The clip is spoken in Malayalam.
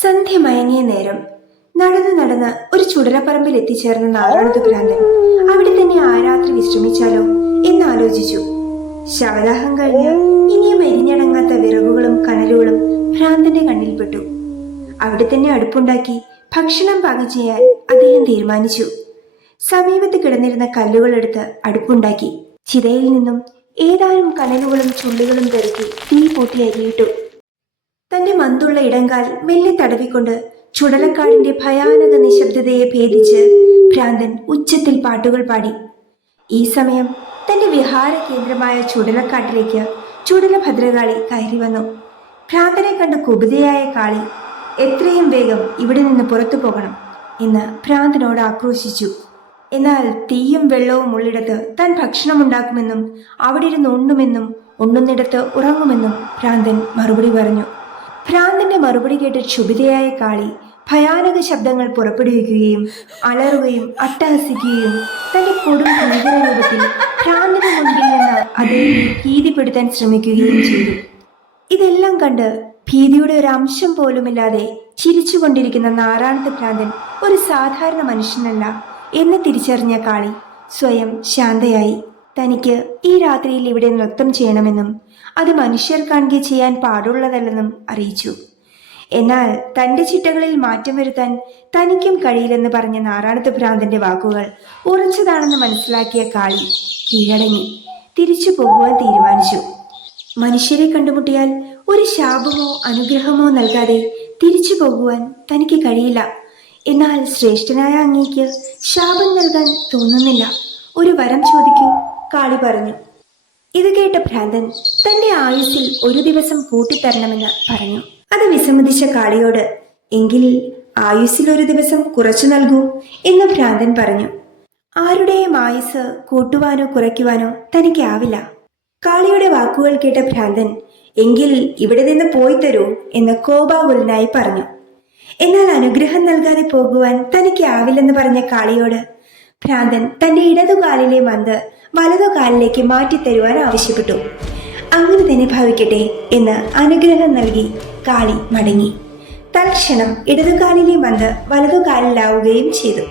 സന്ധ്യ മയങ്ങിയ നേരം നടന്ന് നടന്ന് ഒരു ചുടലപ്പറമ്പിൽ എത്തിച്ചേർന്ന നാരായണത്ത് ഭ്രാന്തൻ അവിടെ തന്നെ ആ രാത്രി വിശ്രമിച്ചാലോ എന്നാലോചിച്ചു. ശവദാഹം കഴിഞ്ഞ് ഇനിയും എരിഞ്ഞടങ്ങാത്ത വിറകുകളും കനലുകളും ഭ്രാന്തന്റെ കണ്ണിൽപ്പെട്ടു. അവിടെ തന്നെ അടുപ്പുണ്ടാക്കി ഭക്ഷണം പാകം ചെയ്യാൻ അദ്ദേഹം തീരുമാനിച്ചു. സമീപത്ത് കിടന്നിരുന്ന കല്ലുകളെടുത്ത് അടുപ്പുണ്ടാക്കി. ചിതയിൽ നിന്നും ഏതാനും കനലുകളും ചുള്ളികളും തെറുക്കി തീ പൂട്ടി അരിയിട്ടു. തന്റെ മന്തുള്ള ഇടങ്കാൽ മെല്ലെ തടവിക്കൊണ്ട് ചുടലക്കാടിന്റെ ഭയാനക നിശബ്ദതയെ ഭേദിച്ച് ഭ്രാന്തൻ ഉച്ചത്തിൽ പാട്ടുകൾ പാടി. ഈ സമയം തന്റെ വിഹാര കേന്ദ്രമായ ചുടലക്കാട്ടിലേക്ക് ചുടല ഭദ്രകാളി കയറി വന്നു. ഭ്രാന്തനെ കണ്ട് കുപിതയായ കാളി എത്രയും വേഗം ഇവിടെ നിന്ന് പുറത്തു പോകണം എന്ന് ഭ്രാന്തനോട് ആക്രോശിച്ചു. എന്നാൽ തീയും വെള്ളവും ഉള്ളിടത്ത് താൻ ഭക്ഷണമുണ്ടാക്കുമെന്നും അവിടെ ഇരുന്ന് ഉണ്ണുമെന്നും ഉണ്ണുന്നിടത്ത് ഉറങ്ങുമെന്നും ഭ്രാന്തൻ മറുപടി പറഞ്ഞു. ഭ്രാന്തന്റെ മറുപടി കേട്ട് ക്ഷുഭിതയായ കാളി ഭയാനക ശബ്ദങ്ങൾ പുറപ്പെടുവിക്കുകയും അലറുകയും അട്ടഹസിക്കുകയും തന്റെ കൊടും ഭീകര രൂപത്തിൽ ഭ്രാന്തന്റെ മുൻപിൽ നിന്ന് അദ്ദേഹത്തെ ഭീതിപ്പെടുത്താൻ ശ്രമിക്കുകയും ചെയ്തു. ഇതെല്ലാം കണ്ട് ഭീതിയുടെ ഒരു അംശം പോലുമില്ലാതെ ചിരിച്ചുകൊണ്ടിരിക്കുന്ന നാരായണത്തെ ഭ്രാന്തൻ ഒരു സാധാരണ മനുഷ്യനല്ല എന്ന് തിരിച്ചറിഞ്ഞ കാളി സ്വയം ശാന്തയായി. തനിക്ക് ഈ രാത്രിയിൽ ഇവിടെ നൃത്തം ചെയ്യണമെന്നും അത് മനുഷ്യർ കാണുക ചെയ്യാൻ പാടുള്ളതല്ലെന്നും അറിയിച്ചു. എന്നാൽ തന്റെ ചിട്ടകളിൽ മാറ്റം വരുത്താൻ തനിക്കും കഴിയില്ലെന്ന് പറഞ്ഞ നാരായണത്ത് ഭ്രാന്തന്റെ വാക്കുകൾ ഉറച്ചതാണെന്ന് മനസ്സിലാക്കിയ കാളി കീഴടങ്ങി തിരിച്ചു പോകുവാൻ തീരുമാനിച്ചു. മനുഷ്യരെ കണ്ടുമുട്ടിയാൽ ഒരു ശാപമോ അനുഗ്രഹമോ നൽകാതെ തിരിച്ചു പോകുവാൻ തനിക്ക് കഴിയില്ല. എന്നാൽ ശ്രേഷ്ഠനായ അങ്ങേക്ക് ശാപം നൽകാൻ തോന്നുന്നില്ല. ഒരു വരം ചോദിക്കൂ, കാളി പറഞ്ഞു. ഇത് കേട്ട ഭ്രാന്തൻ തന്റെ ആയുസ്സിൽ ഒരു ദിവസം കൂട്ടിത്തരണമെന്ന് പറഞ്ഞു. അത് വിസമ്മതിച്ച കാളിയോട് എങ്കിൽ ആയുസ്സിൽ ഒരു ദിവസം കുറച്ചു നൽകൂ എന്ന് ഭ്രാന്തൻ പറഞ്ഞു. ആരുടെയും ആയുസ് കൂട്ടുവാനോ കുറയ്ക്കുവാനോ തനിക്കാവില്ല. കാളിയുടെ വാക്കുകൾ കേട്ട ഭ്രാന്തൻ എങ്കിൽ ഇവിടെ നിന്ന് പോയി തരൂ എന്ന് കോപാകുലനായി പറഞ്ഞു. എന്നാൽ അനുഗ്രഹം നൽകാതെ പോകുവാൻ തനിക്കാവില്ലെന്ന് പറഞ്ഞ കാളിയോട് ഭ്രാന്തൻ തന്റെ ഇടതുകാലിലെ മന്ത് വലതുകാലിലേക്ക് മാറ്റിത്തരുവാൻ ആവശ്യപ്പെട്ടു. അങ്ങനെ തന്നെ ഭാവിക്കട്ടെ എന്ന് അനുഗ്രഹം നൽകി കാളി മടങ്ങി. തൽക്ഷണം ഇടതുകാലിലെ മന്ത് വലതുകാലിലാവുകയും ചെയ്തു.